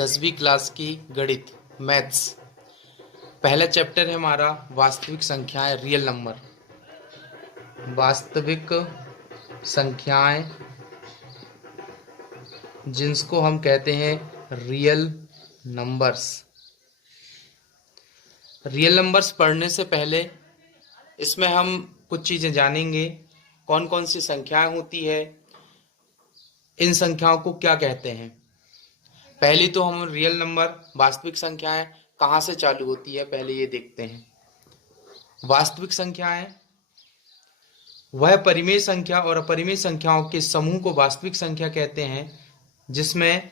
10वीं क्लास की गणित मैथ्स। पहला चैप्टर है हमारा वास्तविक संख्याएं, रियल नंबर। वास्तविक संख्याएं जिनको हम कहते हैं रियल नंबर्स। रियल नंबर्स पढ़ने से पहले इसमें हम कुछ चीज़ें जानेंगे। कौन कौन सी संख्याएं होती है, इन संख्याओं को क्या कहते हैं। पहली तो हम रियल नंबर, वास्तविक संख्याएं कहाँ से चालू होती है पहले ये देखते हैं। वास्तविक संख्याएं वह परिमेय संख्या और अपरिमेय संख्याओं के समूह को वास्तविक संख्या कहते हैं, जिसमें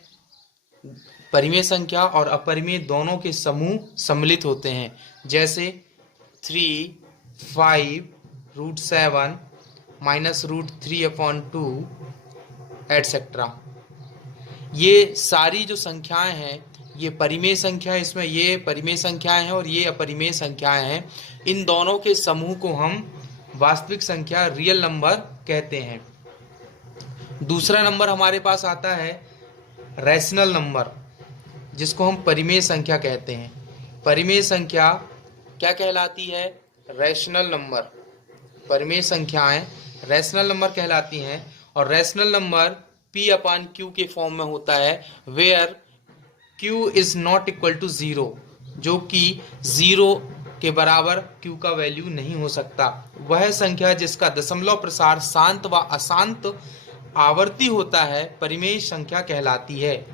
परिमेय संख्या और अपरिमेय दोनों के समूह सम्मिलित होते हैं, जैसे 3, 5, √7 -√3/2 एटसेट्रा। ये सारी जो संख्याएं हैं ये परिमेय संख्या, इसमें ये परिमेय संख्याएं हैं और ये अपरिमेय संख्याएं हैं। इन दोनों के समूह को हम वास्तविक संख्या, रियल नंबर कहते हैं। दूसरा नंबर हमारे पास आता है रैशनल नंबर, जिसको हम परिमेय संख्या कहते हैं। परिमेय संख्या क्या कहलाती है? Rational number. परिमेय संख्याएं रैशनल नंबर कहलाती हैं और रैशनल नंबर P/Q के फॉर्म में होता है, where Q is not equal to 0, जो कि 0 के बराबर Q का वैल्यू नहीं हो सकता। वह संख्या जिसका दशमलव प्रसार शांत व अशांत आवर्ती होता है परिमेय संख्या कहलाती है।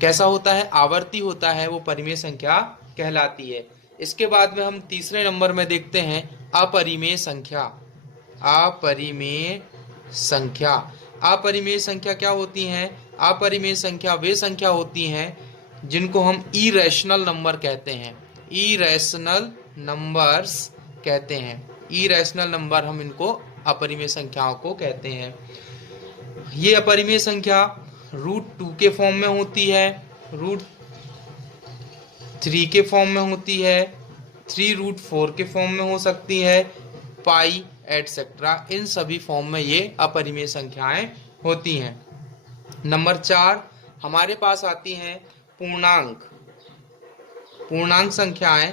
कैसा होता है? आवर्ती होता है, वो परिमेय संख्या कहलाती है। इसके बाद में हम तीसरे नंबर में देखते हैं अपरिमेय संख्या। अपरिमेय संख्या, अपरिमेय संख्या क्या होती हैं? अपरिमेय संख्या वे संख्या होती हैं जिनको हम इरेशनल नंबर कहते हैं। इरेशनल नंबर्स कहते हैं। इरेशनल नंबर हम इनको अपरिमेय संख्याओं को कहते हैं। ये अपरिमेय संख्या √2 के फॉर्म में होती है, √3 के फॉर्म में होती है, 3√4 के फॉर्म में हो सकती है, पाई एटसेट्रा। इन सभी फॉर्म में ये अपरिमेय संख्याएं होती हैं। नंबर 4 हमारे पास आती हैं पूर्णांक। पूर्णांक संख्याएं,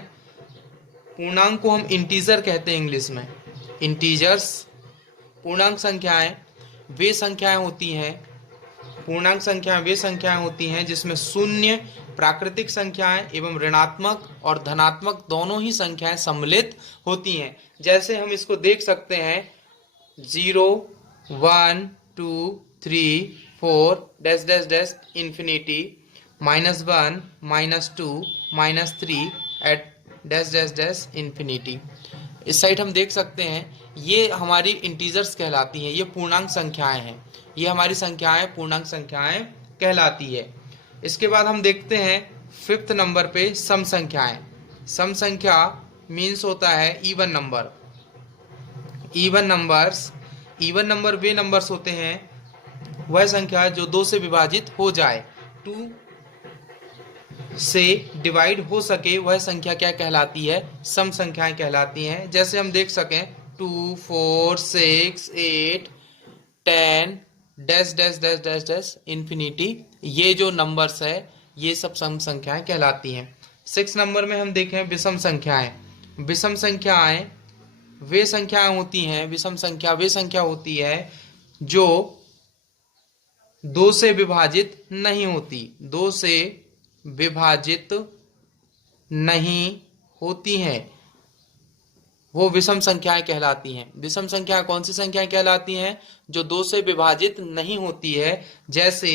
पूर्णांक को हम इंटीजर कहते हैं इंग्लिश में, इंटीजर्स। पूर्णांक संख्याएं वे संख्याएं होती हैं, पूर्णांक संख्याएं वे संख्याएं होती हैं जिसमें शून्य, प्राकृतिक संख्याएं एवं ऋणात्मक और धनात्मक दोनों ही संख्याएं सम्मिलित होती हैं। जैसे हम इसको देख सकते हैं 0, 1, 2, 3, 4 डैश डैश डैश इंफिनिटी, -1, -2, -3 एट डैश डैश डैश इंफिनिटी। इस साइड हम देख सकते हैं ये हमारी इंटीजर्स कहलाती हैं, ये पूर्णांक संख्याएं हैं। ये हमारी संख्याएं पूर्णांक संख्याएं कहलाती है। इसके बाद हम देखते हैं 5th नंबर पे सम संख्याएं। सम संख्या मीन्स होता है even number. Even numbers, even number वे नंबर्स होते हैं, वह संख्या जो 2 से विभाजित हो जाए, 2 से डिवाइड हो सके, वह संख्या क्या कहलाती है? सम संख्याएं कहलाती हैं। जैसे हम देख सकें 2, 4, 6, 8, 10 dash dash dash dash dash infinity. ये जो नंबर्स है ये सब सम संख्याएं कहलाती हैं। 6 नंबर में हम देखें विषम संख्याएं। विषम संख्याएं वे संख्याएं होती हैं, विषम संख्या वे संख्या होती है जो 2 से विभाजित नहीं होती, 2 से विभाजित नहीं होती हैं, वो विषम संख्याएं कहलाती हैं। विषम संख्या कौन सी संख्याएं कहलाती हैं? जो 2 से विभाजित नहीं होती है, जैसे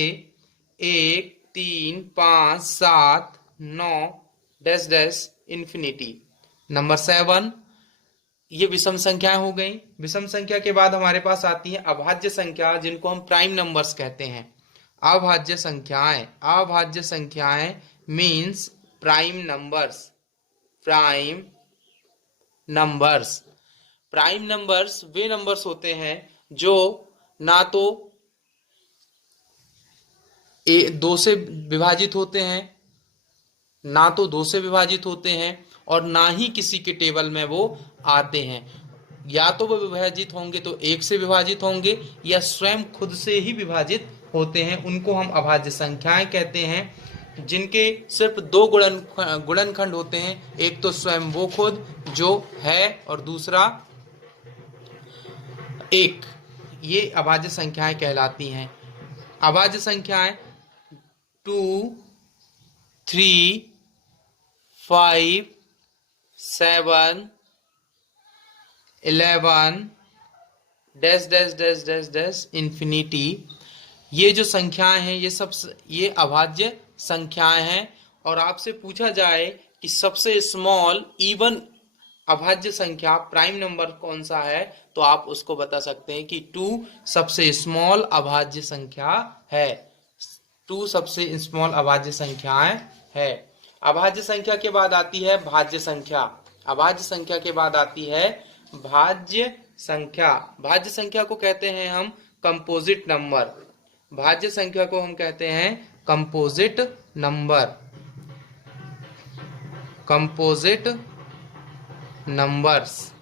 1, 3, 5, 7, 9 डैश डैश इंफिनिटी। नंबर 7 ये विषम संख्याएं हो गई। विषम संख्या के बाद हमारे पास आती है अभाज्य संख्या, जिनको हम प्राइम नंबर्स कहते हैं। अभाज्य संख्याएं, अभाज्य संख्याएं means prime numbers. Prime numbers, prime numbers वे नंबर्स होते हैं जो ना तो 2 से विभाजित होते हैं, ना तो 2 से विभाजित होते हैं और ना ही किसी के टेबल में वो आते हैं। या तो वो विभाजित होंगे तो 1 से विभाजित होंगे या स्वयं खुद से ही विभाजित होते हैं उनको हम अभाज्य संख्याएं कहते हैं, जिनके सिर्फ दो गुणनखंड होते हैं, एक तो स्वयं वो खुद जो है और दूसरा एक, ये अभाज्य संख्याएं कहलाती हैं। अभाज्य संख्याएं 2, 3, 5, 7, 11 dash dash dash dash dash infinity, ये जो संख्याएं हैं ये अभाज्य संख्याएं हैं। और आपसे पूछा जाए कि सबसे स्मॉल इवन अभाज्य संख्या प्राइम नंबर कौन सा है, तो आप उसको बता सकते हैं कि 2 सबसे स्मॉल अभाज्य संख्या है। 2 सबसे स्मॉल अभाज्य संख्याएं है। अभाज्य संख्या के बाद आती है भाज्य संख्या। अभाज्य संख्या के बाद आती है भाज्य संख्या। भाज्य संख्या को कहते हैं हम कंपोजिट नंबर। भाज्य संख्या को हम कहते हैं composite number. Composite numbers.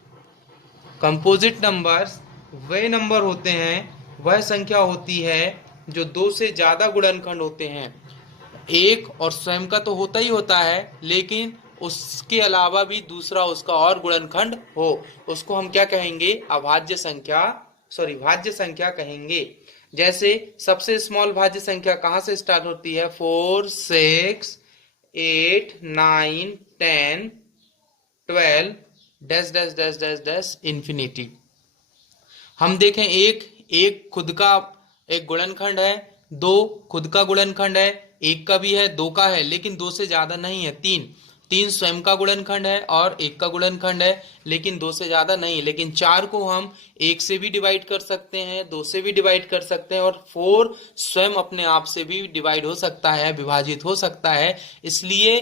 Composite numbers वे नंबर होते हैं, वह संख्या होती है जो 2 से ज्यादा गुणनखंड होते हैं। एक और स्वयं का तो होता ही होता है, लेकिन उसके अलावा भी दूसरा उसका और गुणनखंड हो, उसको हम क्या कहेंगे? अभाज्य संख्या, भाज्य संख्या कहेंगे। जैसे सबसे स्मॉल भाज्य संख्या कहां से स्टार्ट होती है? 4, 6, 8, 9, 10, 12 dash dash dash dash dash infinity. हम देखें एक खुद का एक गुणनखंड है, 2 खुद का गुणनखंड है, 1 का भी है, 2 का है, लेकिन 2 से ज्यादा नहीं है। 3 स्वयं का गुणनखंड है और 1 का गुणनखंड है, लेकिन 2 से ज्यादा नहीं। लेकिन 4 को हम 1 से भी डिवाइड कर सकते हैं, 2 से भी डिवाइड कर सकते हैं, और 4 स्वयं अपने आप से भी डिवाइड हो सकता है, विभाजित हो सकता है। इसलिए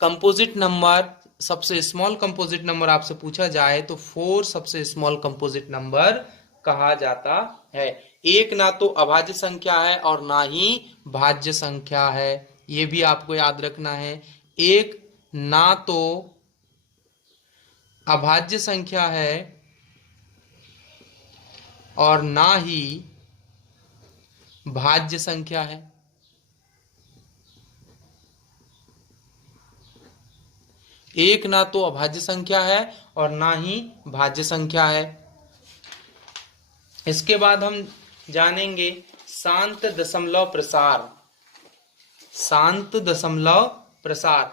कंपोजिट नंबर, सबसे स्मॉल कंपोजिट नंबर आपसे पूछा जाए तो 4 सबसे स्मॉल कंपोजिट नंबर कहा जाता है। एक ना तो अभाज्य संख्या है और ना ही भाज्य संख्या है, ये भी आपको याद रखना है। एक ना तो अभाज्य संख्या है और ना ही भाज्य संख्या है। एक ना तो अभाज्य संख्या है और ना ही भाज्य संख्या है। इसके बाद हम जानेंगे शांत दशमलव प्रसार। शांत दशमलव प्रसार,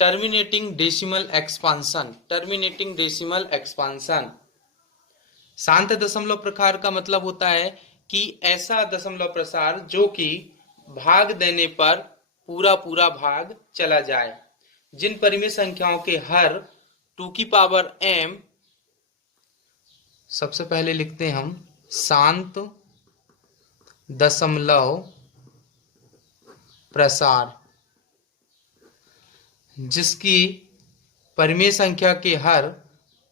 terminating decimal expansion. Terminating decimal expansion. शांत दशमलव प्रसार का मतलब होता है कि ऐसा दशमलव प्रसार जो कि भाग देने पर पूरा पूरा भाग चला जाए। जिन परिमेय संख्याओं के हर 2 की पावर m, सबसे पहले लिखते हैं हम शांत दशमलव प्रसार, जिसकी परिमेय संख्या के हर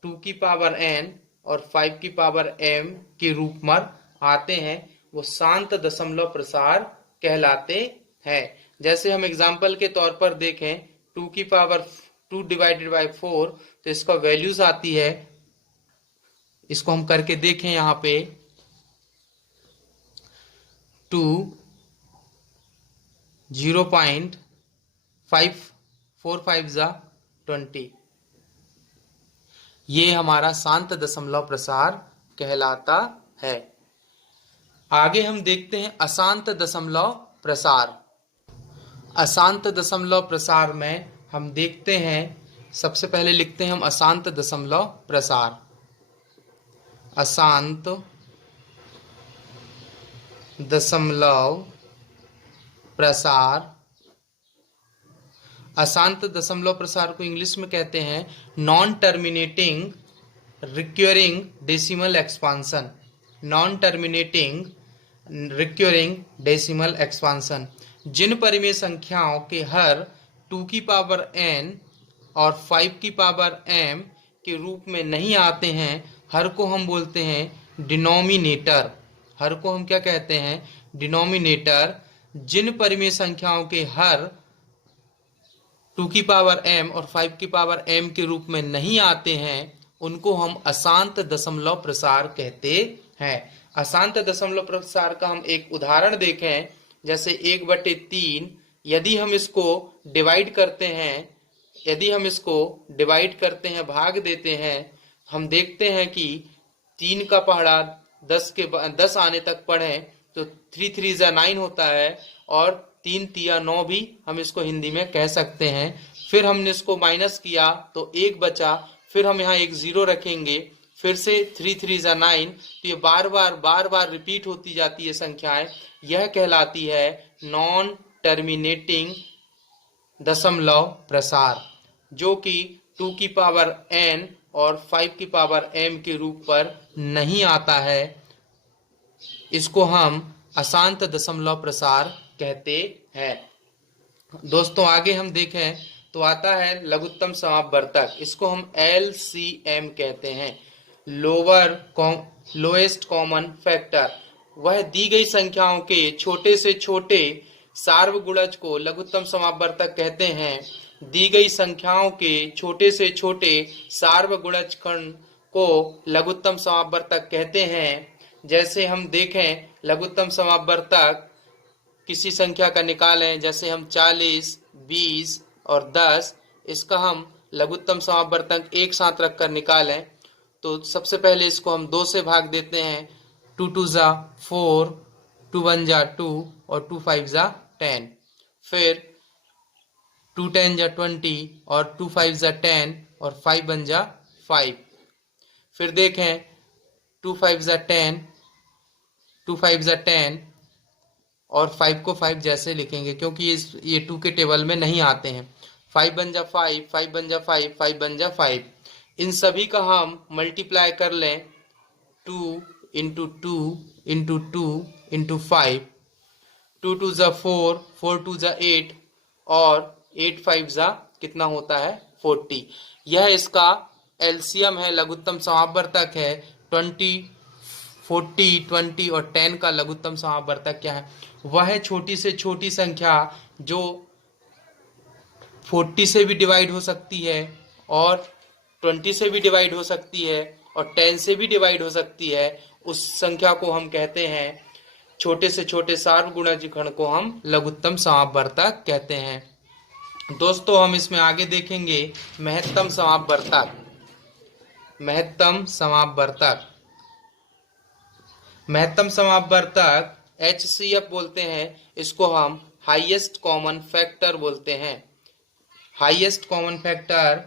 2 की पावर n और 5 की पावर m के रूप में आते हैं, वो शांत दशमलव प्रसार कहलाते हैं। जैसे हम एग्जाम्पल के तौर पर देखें, 2 की पावर 2 डिवाइडेड बाई 4, तो इसका वैल्यूज आती है, इसको हम करके देखें यहां पे 2 0.545 20, ये हमारा शांत दशमलव प्रसार कहलाता है। आगे हम देखते हैं अशांत दशमलव प्रसार। अशांत दशमलव प्रसार में हम देखते हैं, सबसे पहले लिखते हैं हम अशांत दशमलव प्रसार। अशांत दशमलव प्रसार। अशांत दशमलव प्रसार को इंग्लिश में कहते हैं non terminating recurring decimal expansion. Non terminating recurring decimal expansion. जिन परिमेय संख्याओं के हर 2 की पावर n और 5 की पावर m के रूप में नहीं आते हैं, हर को हम बोलते हैं डिनोमिनेटर। हर को हम क्या कहते हैं? डिनोमिनेटर। जिन परिमेय संख्याओं के हर 2 की पावर m और 5 की पावर m के रूप में नहीं आते हैं, उनको हम अशांत दशमलव प्रसार कहते हैं। अशांत दशमलव प्रसार का हम एक उदाहरण देखें, जैसे 1/3 यदि हम इसको डिवाइड करते हैं, भाग देते हैं, हम देखते हैं कि 3 का पहाड़ा 10 आने तक पढ़ें तो 3 3 जा 9 होता है, और 3 तिया 9 भी हम इसको हिंदी में कह सकते हैं। फिर हमने इसको माइनस किया तो 1 बचा, फिर हम यहाँ एक 0 रखेंगे, फिर से 3 3 जा 9, तो ये बार बार रिपीट होती जाती है संख्याएं। यह कहलाती है नॉन टर्मिनेटिंग दशमलव प्रसार, जो कि 2 की पावर n और 5 की पावर m के रूप पर नहीं आता है। इसको हम अशांत दशमलव प्रसार कहते हैं। दोस्तों आगे हम देखें तो आता है लघुत्तम समापवर्तक, इसको हम LCM कहते हैं, लोएस्ट कॉमन फैक्टर। वह दी गई संख्याओं के छोटे से छोटे सार्वगुणज को लघुत्तम समापवर्तक कहते हैं। दी गई संख्याओं के छोटे से छोटे सार्वगुणज खंड को लघुत्तम समापवर्तक कहते हैं। जैसे हम देखें लघुत्तम समापवर्तक किसी संख्या का निकालें, जैसे हम 40, 20 और 10, इसका हम लघुत्तम समापवर्तक एक साथ रखकर निकालें तो सबसे पहले इसको हम 2 से भाग देते हैं। 2 2 जा 4, 2 1 जा 2 और 2 5 जा 10, फिर 2 10 जा 20 और 2 5 जा 10 और 5 1 जा 5। फिर देखें 2 5 जा 10, 2 5 जा 10 और 5 को 5 जैसे लिखेंगे क्योंकि ये 2 के टेबल में नहीं आते हैं। 5 1 जा 5, 5 1 जा 5, 5 1 जा 5। इन सभी का हम मल्टीप्लाई कर लें 2 इंटू 2 इंटू 2 इंटू 5, 2 2 जा 4, 4 2 जा 8 और 8 5 जा कितना होता है 40। यह इसका एलसीएम है, लघुत्तम समापवर्तक है। 20, 40, 20 और 10 का लघुत्तम समापवर्तक क्या है? वह है छोटी से छोटी संख्या जो 40 से भी डिवाइड हो सकती है और 20 से भी डिवाइड हो सकती है और 10 से भी डिवाइड हो सकती है। उस संख्या को हम कहते हैं, छोटे से छोटे सार्वगुणज खंड को हम लघुत्तम समापवर्तक कहते हैं। दोस्तों हम इसमें आगे देखेंगे महत्तम समापवर्तक। महत्तम समापवर्तक HCF बोलते हैं। इसको हम हाईएस्ट कॉमन फैक्टर बोलते हैं। हाईएस्ट कॉमन फैक्टर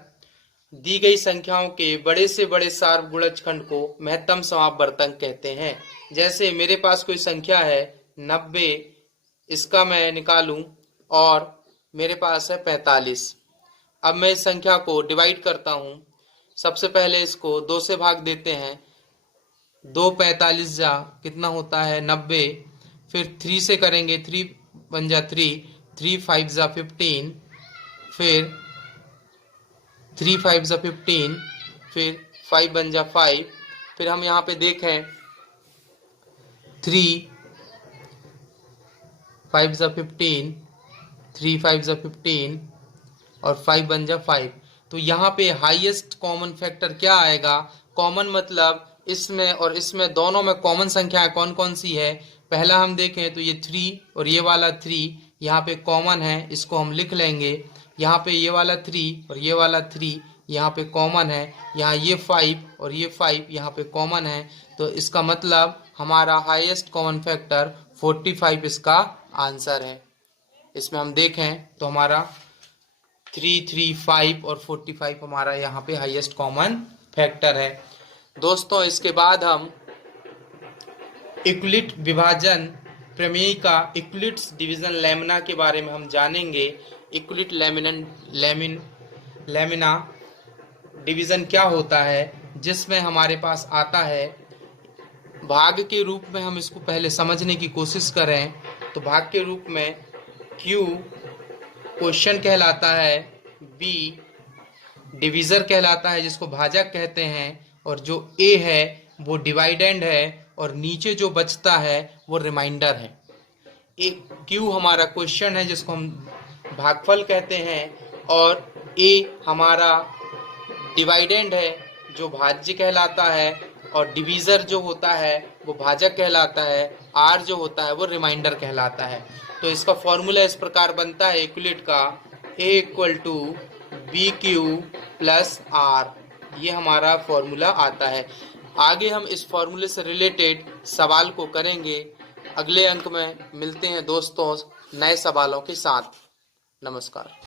दी गई संख्याओं के बड़े से बड़े सार्वगुणज खंड को महत्तम समापवर्तक कहते हैं। जैसे मेरे पास कोई संख्या है 90, इसका मैं निकालूं और मेरे पास है 45। अब मैं इस संख्या को डिवाइड करता हूं। सबसे पहले इसको 2 से भाग देते हैं। 2 45 जा कितना होता है 90। फिर 3 से करेंगे, 3 1 जा 3, 3 5 जा 15, फिर 3 5 जा 15, फिर 5 1 जा 5। फिर हम यहाँ पे देखें 3 5 जा 15, 3 5 जा 15 और 5 1 जा 5। तो यहाँ पे हाईएस्ट कॉमन फैक्टर क्या आएगा? कॉमन मतलब इसमें और इसमें दोनों में कॉमन संख्या कौन कौन सी है? पहला हम देखें तो ये 3 और ये वाला 3 यहाँ पे कॉमन है, इसको हम लिख लेंगे। यहाँ पे ये वाला 3 और ये वाला 3 यहाँ पे कॉमन है। यहाँ ये 5 और ये 5 यहाँ पे कॉमन है। तो इसका मतलब हमारा हाईएस्ट कॉमन फैक्टर 45 इसका आंसर है। इसमें हम देखें तो हमारा 3 3 5 और 45 हमारा यहाँ पे हाईएस्ट कॉमन फैक्टर है। दोस्तों इसके बाद हम यूक्लिड विभाजन प्रमेय का यूक्लिड्स डिवीजन लेमिना के बारे में हम जानेंगे। यूक्लिड लेमिना डिवीजन क्या होता है, जिसमें हमारे पास आता है भाग के रूप में। हम इसको पहले समझने की कोशिश करें तो भाग के रूप में Q क्वेश्चन कहलाता है, B डिवीजर कहलाता है जिसको भाजक कहते हैं, और जो A है वो डिवाइडेंड है और नीचे जो बचता है वो रिमाइंडर है। Q हमारा क्वेश्चन है जिसको हम भागफल कहते हैं, और A हमारा डिवाइडेंड है जो भाज्य कहलाता है, और डिवीज़र जो होता है वो भाजक कहलाता है, आर जो होता है वो रिमाइंडर कहलाता है। तो इसका फॉर्मूला इस प्रकार बनता है इक्वलेट का, a equal to b q plus r, ये हमारा फॉर्मूला आता है। आगे हम इस फॉर्मूले से रिलेटेड सवाल को करेंगे। अगले अंक में मिलते हैं दोस्तों नए सवालों के साथ। नमस्कार।